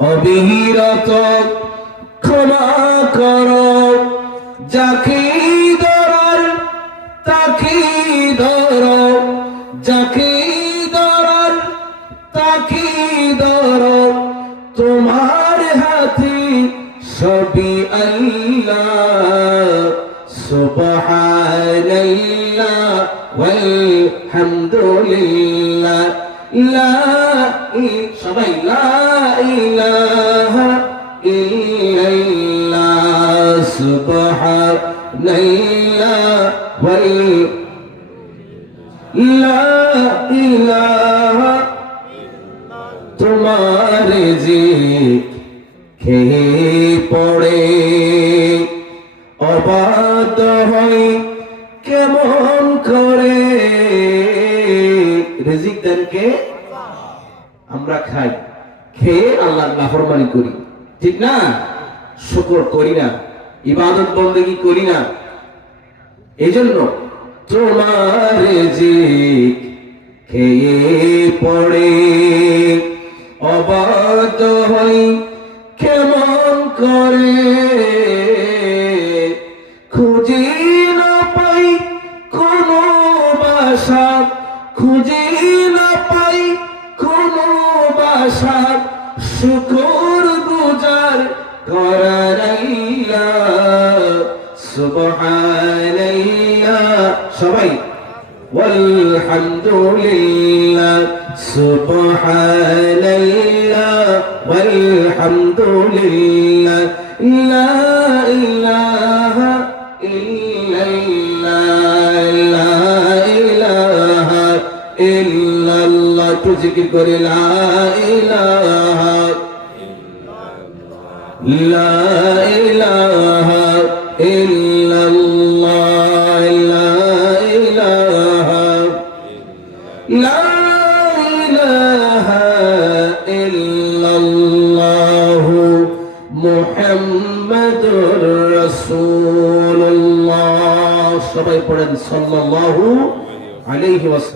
অবিরত ক্ষমা করো। যাকে দরার তাকে ধরো। যাকে দরার তাকে ধরো। তোমার হাতে সবই আল্লাহ। সুবহানাল্লাহ, ওয়ালহামদুলিল্লাহ। সবাই তোমার যে খেয়ে পড়ে। অবাধ হয় কেমন করে রেজিক দেন কে? আমরা খাই। খেয়ে আল্লাহ নাফরমানি করি। ঠিক না? শুকর করি না। ইবাদত বন্দেগি করি না। এজন্য তোমার যে খেয়ে পড়ে। অবাধ হই কেমন করে? খুঁজি না পাই কোনো বাসা। খুঁজি না পাই কোনো বাসা শুকর গুজার করার আল্লাহ সুবহানাল্লাহ সবাই والحمد لله سبحان الله والحمد لله لا إله ইল্লাল্লাহ, একটু জিকির করে, লা ইলাহা। লা ইলাহা ইল্লাল্লাহ, লা ইলাহা। লা ইলাহা ইল্লাল্লাহ, মুহাম্মাদুর রাসূলুল্লাহ। সবাই পড়েন সাল্লাল্লাহু আলাইহি ওয়াসাল্লাম।